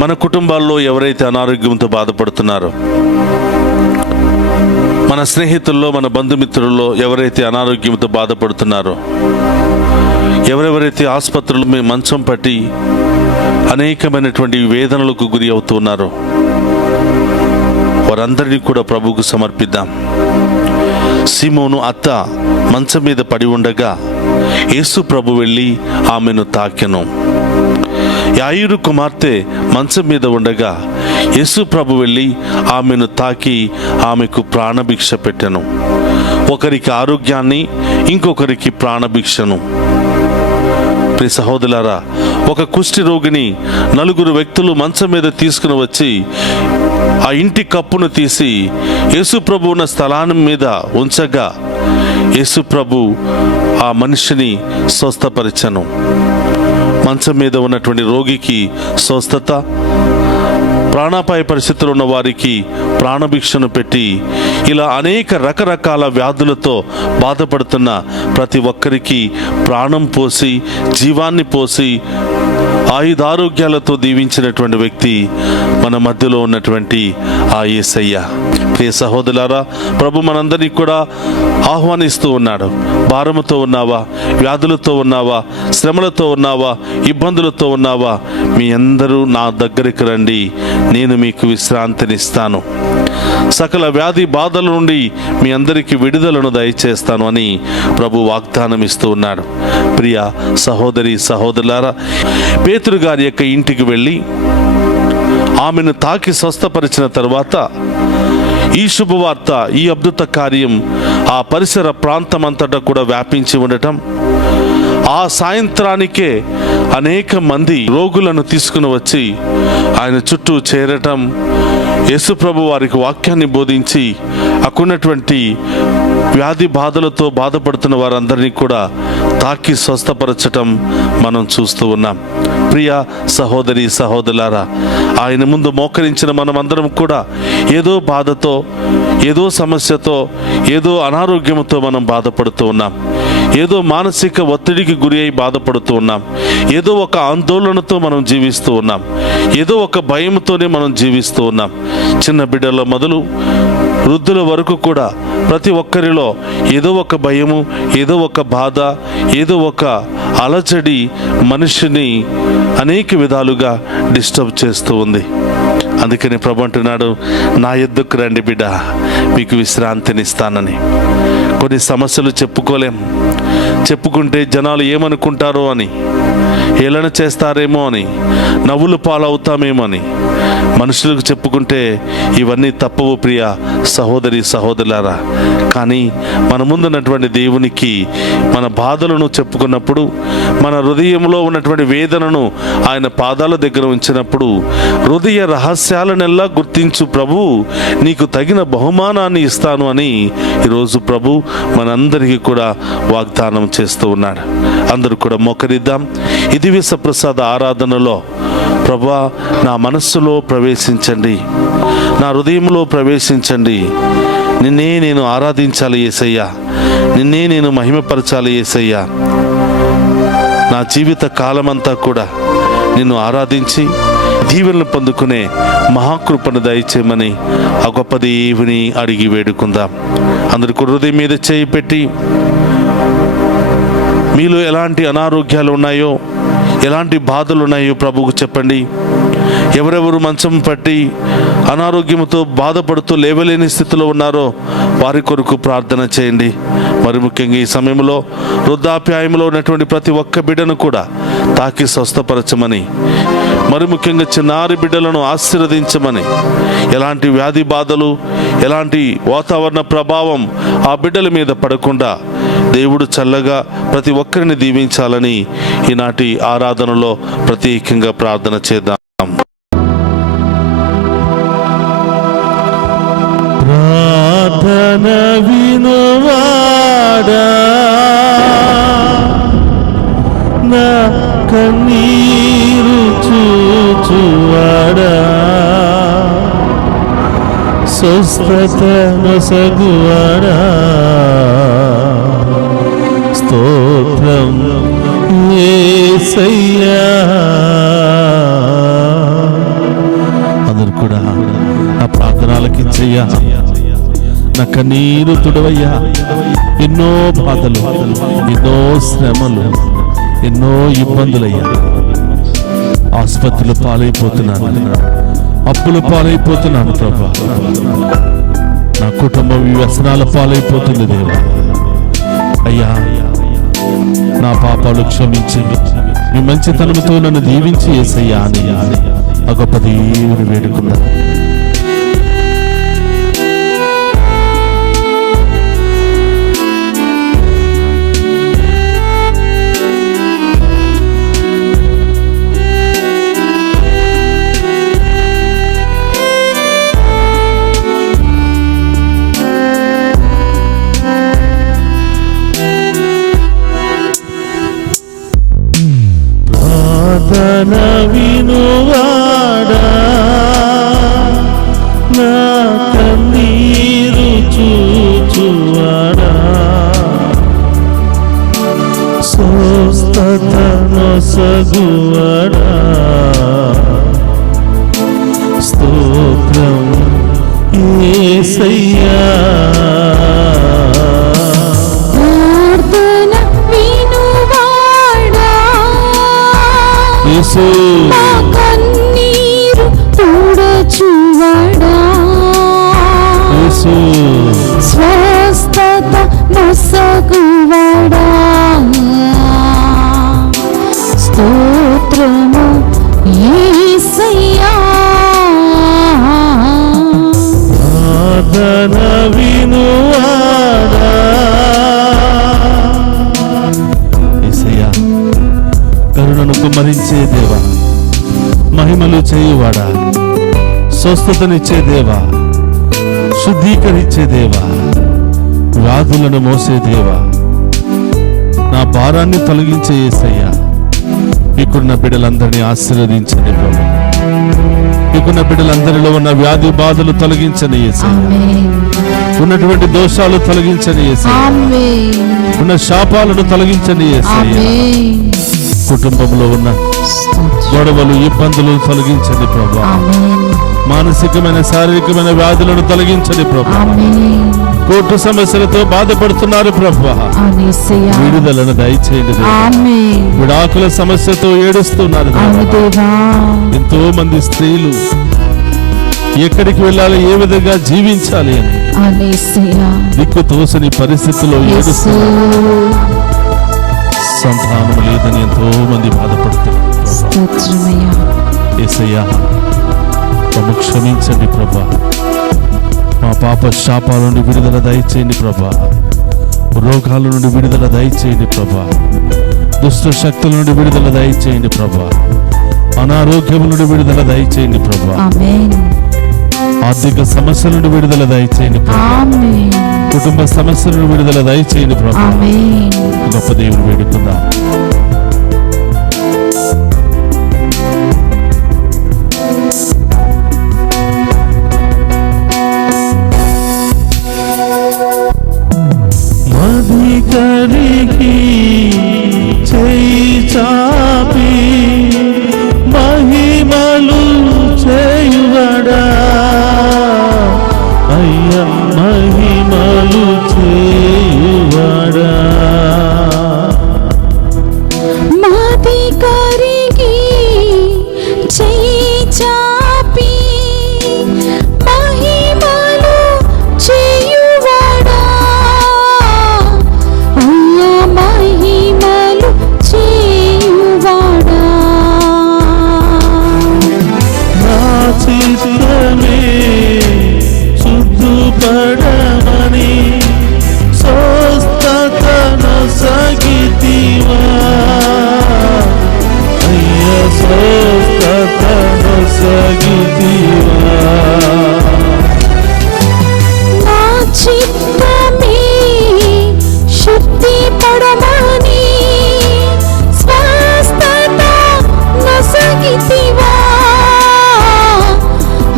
మన కుటుంబాల్లో ఎవరైతే అనారోగ్యంతో బాధపడుతున్నారో, మన స్నేహితుల్లో, మన బంధుమిత్రుల్లో ఎవరైతే అనారోగ్యంతో బాధపడుతున్నారో, ఎవరెవరైతే ఆసుపత్రులు మంచం పట్టి అనేకమైనటువంటి వేదనలకు గురి అవుతున్నారో వారందరినీ కూడా ప్రభువుకు సమర్పిద్దాం. సీమోను అత్త మంచం మీద పడి ఉండగా యేసు ప్రభు వెళ్ళి ఆమెను తాకెను. యాయిరు కుమార్తె మంచం మీద ఉండగా యేసు ప్రభు వెళ్ళి ఆమెను తాకి ఆమెకు ప్రాణభిక్ష పెట్టెను. ఒకరికి ఆరోగ్యాన్ని, ఇంకొకరికి ప్రాణభిక్షను. ప్రియ సహోదరులారా, ఒక కుష్టి రోగిని నలుగురు వ్యక్తులు మంచం మీద తీసుకుని వచ్చి ఆ ఇంటి కప్పును తీసి యేసు ప్రభు ఉన్న స్థలాన్ని మీద ఉంచగా యేసు ప్రభు ఆ మనిషిని స్వస్థపరిచెను. మంచం మీద ఉన్నటువంటి రోగికి స్వస్థత, ప్రాణాపాయ పరిస్థితులు ఉన్న వారికి ప్రాణభిక్షను పెట్టి, ఇలా అనేక రకరకాల వ్యాధులతో బాధపడుతున్న ప్రతి ఒక్కరికి ప్రాణం పోసి, జీవాన్ని పోసి, ఆయుధారోగ్యాలతో దీవించినటువంటి వ్యక్తి మన మధ్యలో ఉన్నటువంటి ఆ యేసయ్య. ప్రియ సహోదరులారా, ప్రభు మనందరినీ కూడా ఆహ్వానిస్తూ ఉన్నాడు. భారముతో ఉన్నావా, వ్యాధులతో ఉన్నావా, శ్రమలతో ఉన్నావా, ఇబ్బందులతో ఉన్నావా, మీ అందరూ నా దగ్గరికి రండి, నేను మీకు విశ్రాంతినిస్తాను. సకల వ్యాధి బాధల నుండి మీ అందరికీ విడుదలను దయచేస్తాను అని ప్రభు వాగ్దానం ఇస్తూ ఉన్నాడు. ప్రియ సహోదరి సహోదరులారా, పేతురు గారి యొక్క ఇంటికి వెళ్ళి ఆమెను తాకి స్వస్థపరిచిన తర్వాత ఈ శుభవార్త, ఈ అద్భుత కార్యం ఆ పరిసర ప్రాంతమంతటా కూడా వ్యాపించి ఉండటం, ఆ సాయంత్రానికే అనేక మంది రోగులను తీసుకుని వచ్చి ఆయన చుట్టూ చేరటం, యేసుప్రభు వారికి వాక్యాన్ని బోధించి అక్కడున్నటువంటి వ్యాధి బాధలతో బాధపడుతున్న వారందరినీ కూడా తాకి స్వస్థపరచటం మనం చూస్తూ ఉన్నాం. ప్రియ సహోదరి సహోదరులారా, ఆయన ముందు మోకరించిన మనమందరం కూడా ఏదో బాధతో, ఏదో సమస్యతో, ఏదో అనారోగ్యంతో మనం బాధపడుతూ ఉన్నాం. ఏదో మానసిక ఒత్తిడికి గురి అయి బాధపడుతూ ఉన్నాం. ఏదో ఒక ఆందోళనతో మనం జీవిస్తూ ఉన్నాం. ఏదో ఒక భయంతోనే మనం జీవిస్తూ ఉన్నాం. చిన్న బిడ్డల మొదలు వృద్ధుల వరకు కూడా ప్రతి ఒక్కరిలో ఏదో ఒక భయము, ఏదో ఒక బాధ, ఏదో ఒక అలజడి మనిషిని అనేక విధాలుగా డిస్టర్బ్ చేస్తూ ఉంది. అందుకని ప్రభు అంటున్నాడు, నా యొద్దకు రండి బిడ్డ, మీకు విశ్రాంతినిస్తానని. కొన్ని సమస్యలు చెప్పుకోలేం, చెప్పుకుంటే జనాలు ఏమనుకుంటారో అని, ఏలన చేస్తారేమో అని, నవ్వులు పాలవుతామేమో అని మనుషులకు చెప్పుకుంటే ఇవన్నీ తప్పవు ప్రియ సహోదరి సహోదరులారా. కానీ మన ముందున్నటువంటి దేవునికి మన బాధలను చెప్పుకున్నప్పుడు, మన హృదయంలో ఉన్నటువంటి వేదనను ఆయన పాదాల దగ్గర ఉంచినప్పుడు, హృదయ రహస్యాలనెల్లా గుర్తించు ప్రభు, నీకు తగిన బహుమానాన్ని ఇస్తాను అని ఈరోజు ప్రభు మనందరికీ కూడా వాగ్దానం చేస్తూ ఉన్నాడు. అందరూ కూడా మోకరిద్దాం. ఈ దివ్య సప్రసాద ఆరాధనలో ప్రభా, నా మనస్సులో ప్రవేశించండి, నా హృదయంలో ప్రవేశించండి. నిన్నే నేను ఆరాధించాలి యేసయ్యా, నిన్నే నేను మహిమపరచాలి యేసయ్యా. నా జీవిత కాలమంతా కూడా నిన్ను ఆరాధించి దీవెనలు పొందుకునే మహాకృపను దయచేయమని ఆ గొప్ప దేవుని అడిగి వేడుకుందాం. అందరికీ హృదయం మీద చేయి పెట్టి, మీలో ఎలాంటి అనారోగ్యాలు ఉన్నాయో, ఎలాంటి బాధలు ఉన్నాయో ప్రభువుకు చెప్పండి. ఎవరెవరు మంచం పట్టి అనారోగ్యంతో బాధపడుతూ లేవలేని స్థితిలో ఉన్నారో వారి కొరకు ప్రార్థన చేయండి. మరి ముఖ్యంగా ఈ సమయంలో వృద్ధాప్యాయంలో ఉన్నటువంటి ప్రతి ఒక్క బిడ్డను కూడా తాకి స్వస్థపరచమని, మరి ముఖ్యంగా చిన్నారి బిడ్డలను ఆశీర్వదించమని, ఎలాంటి వ్యాధి బాధలు, ఎలాంటి వాతావరణ ప్రభావం ఆ బిడ్డల మీద పడకుండా దేవుడు చల్లగా ప్రతి ఒక్కరిని దీవించాలని ఈనాటి ఆరాధనలో ప్రత్యేకంగా ప్రార్థన చేద్దాం. ప్రార్థన వినువాడా, నా కన్నీరు చూచువాడా, స్వస్థత నొసగువాడా, స్తోత్రం యేసయ్యా. అందరూ కూడా ఆ ప్రార్థనలకి చెయ్యా. నా కన్నీరు తుడవయ్యా. ఎన్నో బాధలు, ఎన్నో శ్రమలు, ఎన్నో ఇబ్బందులయ్యా. ఆసుపత్రులు పాలైపోతున్నాను, అప్పుల పాలైపోతున్నాను ప్రభా. నా కుటుంబం వ్యసనాల పాలైపోతుంది దేవా. అయ్యా, నా పాపాలు క్షమించి మీ మంచితనంతో నన్ను దీవించి యేసయ్యా అని ఆ గొప్ప దేవుని వేడుకున్నా. వినువాడా, నా కన్నీరు చూచువాడా, స్వస్థత నొసగువాడా, స్తోత్రం యేసయ్యా. నా కన్నీరు తుడచువాడా, స్వస్థత నొసగువాడా, స్తోత్రము యేసయ్యా. ప్రార్థన వినువాడా, యేసయ్యా చేసే దేవా, మహిమలు చేయువాడా, స్వస్థతనిచ్చే దేవా, శుద్ధీకరించే దేవా, వ్యాధులను మోసే దేవా, నా భారాన్ని తొలగించే యేసయ్యా, ఇక్కడున్న బిడ్డలందరినీ ఆశీర్వదించండి ప్రభు. ఇక్కడున్న బిడ్డలందరిలో ఉన్న వ్యాధి బాధలు తొలగించని యేసయ్యా, ఉన్నటువంటి దోషాలు తొలగించని యేసయ్యా, ఉన్న శాపాలను తొలగించని యేసయ్యా, కుటుంబంలో ఉన్న గొడవలు ఇబ్బందులు తొలగించండి ప్రభు. మానసికమైన శారీరకమైన వ్యాధులను తొలగించండి ప్రభు. కోర్టు సమస్యలతో బాధపడుతున్నారు ప్రభు, విడుదలను దయచేయండి. విడాకుల సమస్యతో ఏడుస్తున్నారు. ఎంతో మంది స్త్రీలు ఎక్కడికి వెళ్ళాలి, ఏ విధంగా జీవించాలి అని దిక్కు తోసని పరిస్థితుల్లో ఏడుస్తున్నారు. సంతానం లేదని ఎంతో మంది బాధపడుతున్నారు. యేసయ్యా, మమ్ము క్షమించండి ప్రభా. మా పాప శాపాల నుండి విడుదల దయచేయండి ప్రభా. రోగాల నుండి విడుదల దయచేయండి ప్రభా. దుష్ట శక్తుల నుండి విడుదల దయచేయండి ప్రభా. అనారోగ్యం నుండి విడుదల దయచేయండి ప్రభా. ఆర్థిక సమస్యల నుండి విడుదల దయచేయండి ప్రభా. కుటుంబ సమస్యల నుండి విడుదల దయచేయండి ప్రభా. గొప్ప దేవుని వేడుకుందాం. మదికరికి చేయి చాపి మహిమలు చేయువాడా, అయ్యా మహిమలు చేయువాడా. మదికరికి చేయి చాపి మహిమలు చేయువాడా, అయ్యా మహిమలు చేయువాడా. నా చిత్తమే శుద్ధపడమని స్వస్థతను సగితివా, అయ్యా స్వస్థతను సగితివా. నా చిత్తమే శుద్ధి పడమని స్వస్థత నొసగితివా,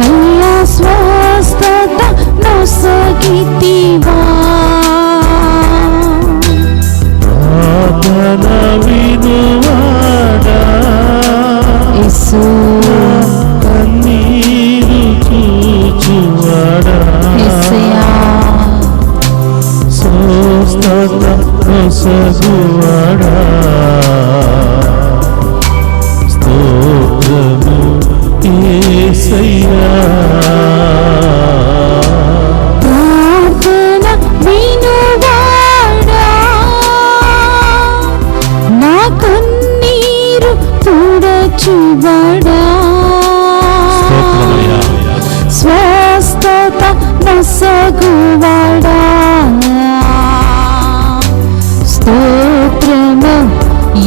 అయ్యా స్వస్థత నొసగితివా. ప్రార్థన వినువాడా, యేసు కన్నీరు చూచువాడా, యేసయ్యా, స్వస్థత నొసగువాడా. స్తోత్రము యేసయ్యా. ప్రార్థన వినువాడా, నా కన్నీరు తుడచువాడా, స్తోత్రమయ్యా. స్వస్థత నొసగువాడా. స్తోత్రము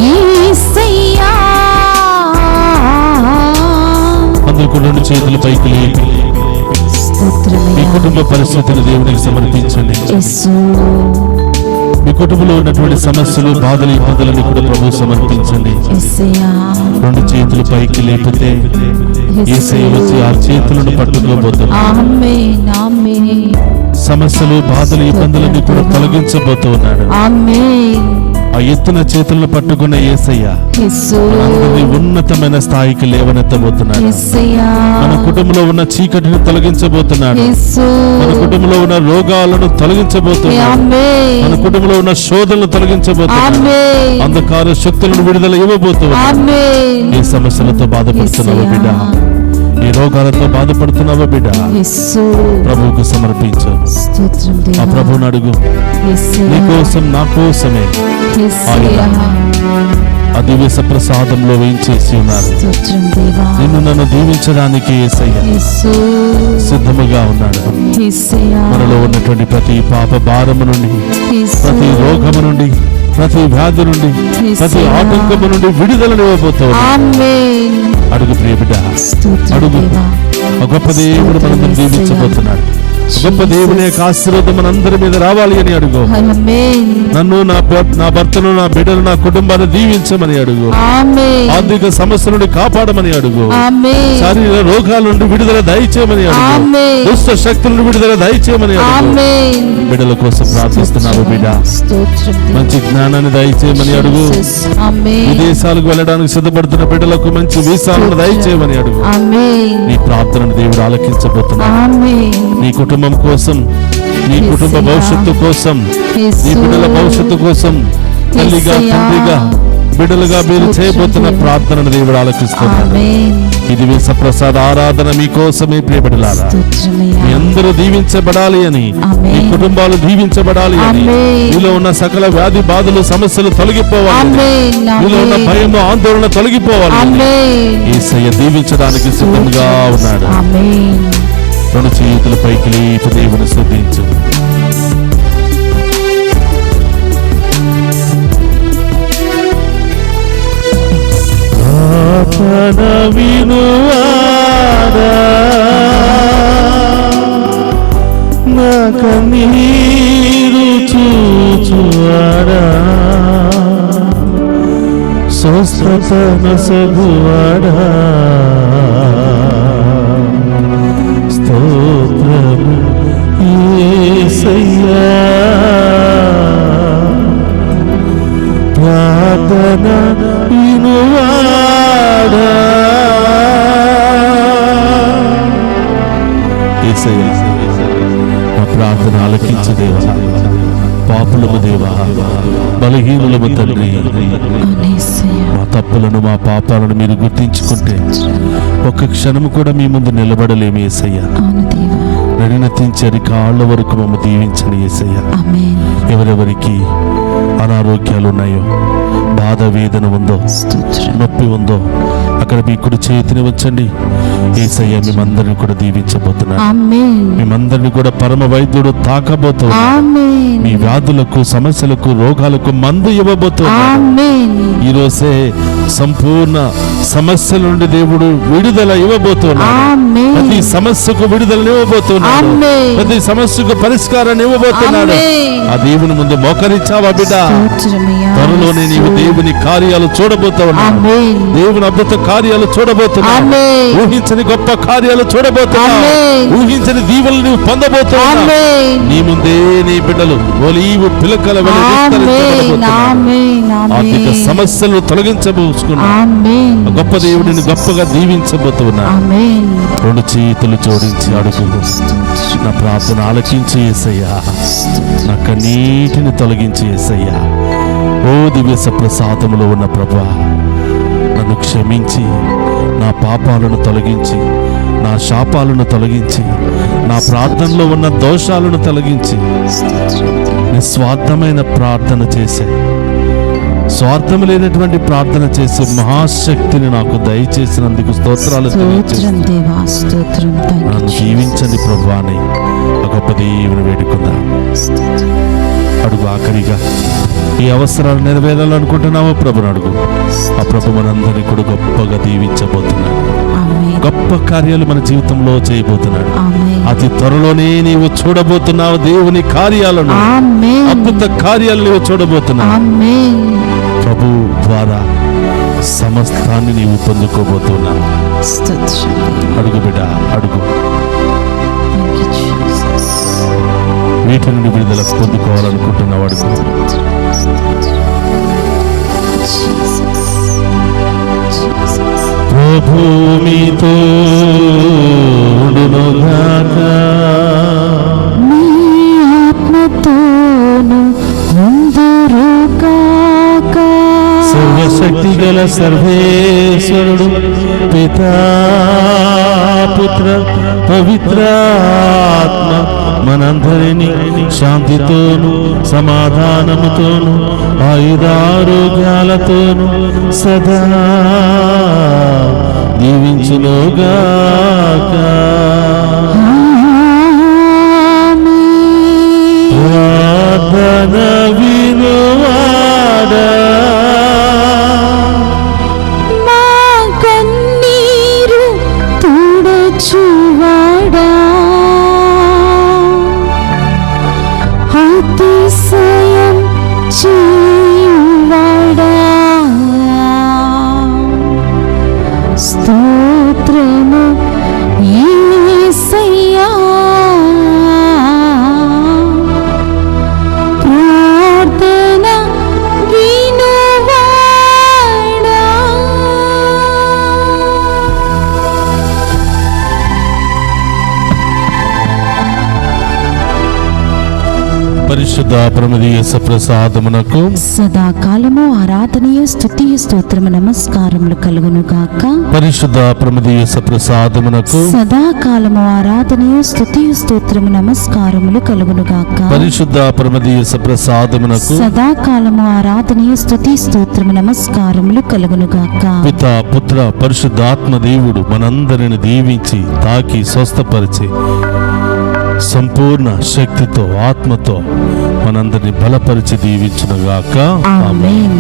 యేసయ్యా. అందుకు రెండు చేతుల పైకి లేపి మీ స్తోత్రమయ్యా. కుటుంబ పరిస్థితులు దేవునికి సమర్పించండి. యేసు, మీ కుటుంబంలో ఉన్నటువంటి సమస్యలు, బాధలు, ఇబ్బందులను కూడా ప్రభు సమర్పించండి. యేసయ్యా, రెండు చేతులు పైకి లేపితే యేసయ్య వచ్చి ఆ చేతులను పట్టుకోబోతున్నారు. ఆమేన్, ఆమేన్, సమస్యలు, బాధలు, ఇబ్బందులన్నీ కూడా తొలగించబోతూ ఉన్నాడు. ఆమేన్. ఆ ఎత్తున చేతులను పట్టుకున్న యేసయ్య యేసు, మనందరినీ ఉన్నతమైన స్థాయికి లేవనెత్తబోతున్నాడు. యేసయ్యా, మన కుటుంబంలో ఉన్న చీకటిని తొలగించబోతున్నాడు. యేసు, మన కుటుంబంలో ఉన్న రోగాలను తొలగించబోతున్నాడు. ఆమేన్, మన కుటుంబంలో ఉన్న శోధనలు తొలగించబోతున్నాడు. ఆమేన్, అంధకార శక్తులను విడుదల ఇవ్వబోతున్నాడు. ఆమేన్. ఏ సమస్యలతో బాధపడుతున్నావో బిడ్డ, ఏ రోగాలతో బాధపడుతున్నావో బిడ్డ, యేసు, ప్రభువుకు సమర్పించు. స్తోత్రం ఆ దేవా. ప్రభువుని అడుగు. యేసయ్యా, నీ కోసం, నా కోసమే యేసయ్యా, ఆ దివ్య ప్రసాదంలో వేయించేసి ఉన్నారు. స్తోత్రం దేవా. నిన్ను నన్ను దీవించడానికి యేసయ్య యేసు, సిద్ధముగా ఉన్నాడు. యేసయ్యా, మనలో ఉన్నటువంటి ప్రతి పాప భారము నుండి, యేసు, ప్రతి రోగము నుండి, ప్రతి వ్యాధి నుండి ప్రతి ఆటంకము నుండి విడుదలను ఇవ్వబోతావు. ఆమేన్. అడుగు ప్రియ బిడ్డ, స్తోత్రం అడుగు. దేవా. ఆ గొప్ప దేవుడు మనం దీవించబోతున్నాడు. గొప్ప దేవుని యొక్క ఆశీర్వాదం మనందరి మీద రావాలి అని అడుగు. ఆమేన్. నన్ను, నా భర్తను, నా బిడ్డలు, నా కుటుంబాన్ని దీవించమని అడుగు. ఆమేన్. ఆర్థిక సమస్యల నుండి కాపాడమని అడుగు. ఆమేన్. శారీరక రోగాల నుండి విడుదల దయచేయమని అడుగు. ఆమేన్. దుష్ట శక్తుల నుండి విడుదల దయచేయమని అడుగు. ఆమేన్. బిడ్డల కోసం ప్రార్థిస్తున్నాను బిడ్డ. స్తోత్రం దేవా. మంచి జ్ఞానాన్ని దయచేయమని అడుగు. ఆమేన్. విదేశాలకు వెళ్ళడానికి సిద్ధపడుతున్న బిడ్డలకు మంచి వీసాలను దయచేయమని అడుగు. ఆమేన్. నీ ప్రార్థనను దేవుడు ఆలకించబోతున్నాడు. ఆమేన్. నీ కుటుంబం కోసం, నీ కుటుంబ భవిష్యత్తు కోసం, నీ బిడ్డల భవిష్యత్తు కోసం తల్లిగా, తండ్రిగా, బిడ్డలుగా మీరు చేయబోతున్న ప్రార్థనను దేవుడు ఆలకిస్తున్నాడు. ఆమేన్. ఇది విశ్వప్రసాద ఆరాధన మీకోసమే ప్రియబిడ్డలారా. స్తోత్రమయ్యా. మీ అందరూ దీవించబడాలి అని, మీ కుటుంబాలు దీవించబడాలి అని, ఆమేన్. మీలో ఉన్న సకల వ్యాధి బాధలు సమస్యలు తొలగిపోవాలి, ఆమేన్. మీలో ఉన్న భయము ఆందోళన తొలగిపోవాలి. ఆమేన్. యేసయ్య దీవించడానికి సిద్ధంగా ఉన్నాడు. ఆమేన్. రెండు చేతుల పైకి లేపి దేవుని స్తుతించు. ప్రార్థన వినువాడా, నా కన్నీరు చూచువాడా, స్వస్థత నొసగువాడా, స్తోత్రము యేసయ్యా. ప్రార్థన వినువాడా. యేసయ్యా, మా ప్రార్థన ఆలకించు దేవా. పాపులము దేవా, బలహీనులము తండ్రి. యేసయ్యా. మా తప్పులను, మా పాపాలను మీరు గుర్తించుకుంటే ఒక్క క్షణము కూడా మీ ముందు నిలబడలేము యేసయ్యా. అవును దేవా. నడినతించని కాళ్ళ వరకు మమ్మ దీవించని యేసయ్యా. ఆమేన్. ఎవరెవరికి అనారోగ్యాలు ఉన్నాయో, బాధ వేదన ఉందో, స్తోత్రం. నొప్పి ఉందో అక్కడ మీ కుడి చేతిని వచ్చండి. యేసయ్య మేమందరిని కూడా దీవించబోతున్నాడు. ఆమేన్. మేమందరిని కూడా పరమ వైద్యుడు తాకబోతున్నాడు. ఆమేన్. మీ వ్యాధులకు, సమస్యలకు, రోగాలకు మందు ఇవ్వబోతున్నాడు. ఆమేన్. ఈ రోజే సంపూర్ణ సమస్యల నుండి దేవుడు విడుదల ఇవ్వబోతున్నాడు. ఆమేన్. ప్రతి సమస్యకు విడుదల ఇవ్వబోతున్నాడు. ఆమేన్. ప్రతి సమస్యకు పరిష్కారాన్ని ఇవ్వబోతున్నాడు. ఆమేన్. ఆ దేవుని ముందు మోకరించావా బిడ్డ? స్తోత్రమయ్యా. త్వరలోనే నీవు దేవుని కార్యాలు చూడబోతున్నావు. ఆమేన్. దేవుని అద్భుత కార్యాలు చూడబోతున్నావు. ఆమేన్. ఊహించని గొప్ప కార్యాలు చూడబోతున్నావు. ఆమేన్. ఊహించని దీవెనలు నీవు పొందబోతున్నావు. ఆమేన్. నీ ముందే నీ బిడ్డలు ఒలీవు పిలకల వలె ఆమేన్. విస్తరించబోతున్నారు. ఆమేన్. ఆర్థిక ఆమేన్. సమస్యలను తొలగించబోసుకున్నావు. ఆమేన్. గొప్ప దేవుడిని గొప్పగా దీవించబోతున్నాడు. ఆమేన్. రెండు చేతులు జోడించి అడుగు. నా ప్రార్థన ఆలకించి యేసయ్యా. నా కన్నీటిని తొలగించి యేసయ్యా. ఓ దివ్య ప్రసాదములో ఉన్న ప్రభువా, నన్ను క్షమించి నా పాపాలను తొలగించి, నా శాపాలను తొలగించి, నా ప్రార్థనలో ఉన్న దోషాలను తొలగించి నిస్వార్థమైన ప్రార్థన చేసే, స్వార్థం లేనటువంటి ప్రార్థన చేసే మహాశక్తిని నాకు దయచేసినందుకు స్తోత్రాలు తెలియజేస్తున్నాను. స్తోత్రం దేవా. స్తోత్రం. థాంక్యూ నన్ను జీవించండి ప్రభువా అని ఆ గొప్ప దేవుని వేడుకుందాం. అడుగు. ఆఖరిగా ఈ అవసరాలు నెరవేరాలనుకుంటున్నావో ప్రభుని అడుగు. ఆ ప్రభు మనందరినీ కూడా గొప్పగా దీవించబోతున్నాడు. ఆమేన్. గొప్ప కార్యాలు మన జీవితంలో చేయబోతున్నాడు. ఆమేన్. అతి త్వరలోనే నీవు చూడబోతున్నావు దేవుని కార్యాలను, ఆమేన్. అద్భుత కార్యాలు నీవు చూడబోతున్నావు. ఆమేన్. ప్రభు ద్వారా సమస్తాన్ని నీవు పొందుకోబోతున్నావు. స్తోత్రం. అడుగు బిడ్డ, అడుగు. Thank you Jesus. వీటి నుండి విడుదల పొందుకోవాలనుకుంటున్నావు. అడుగు. జీసస్. జీసస్. ప్రభు మీతో ఉండునుగాక. నీ ఆత్మతోను ఉందురుగాక. సర్వశక్తి గల సర్వేశ్వరుడు పితా, పుత్ర, పవిత్రాత్మ మనందరినీ శాంతితోను, సమాధానముతోను, ఆయురారోగ్యాలతోను సదా దీవించునుగాక. ఆమేన్. ప్రార్థన వినువాడా, పరిశుద్ధ ప్రమదీయ ప్రసాదమునకు సదాకాలము ఆరాధనీయ స్తుతియు స్తోత్రము నమస్కారములు కలుగును గాక. పరిశుద్ధ ప్రమదీయ ప్రసాదమునకు సదాకాలము ఆరాధనీయ స్తుతియు స్తోత్రము నమస్కారములు కలుగును గాక. పరిశుద్ధ ప్రమదీయ ప్రసాదమునకు సదాకాలము ఆరాధనీయ స్తుతి స్తోత్రము నమస్కారములు కలుగును గాక. పిత పుత్ర పరిశుద్ధాత్మ దేవుడు మనందరిని దీవించి తాకి స్వస్థపరిచి సంపూర్ణ శక్తితో ఆత్మతో మనందరిని బలపరిచి దీవించునుగాక. ఆమేన్.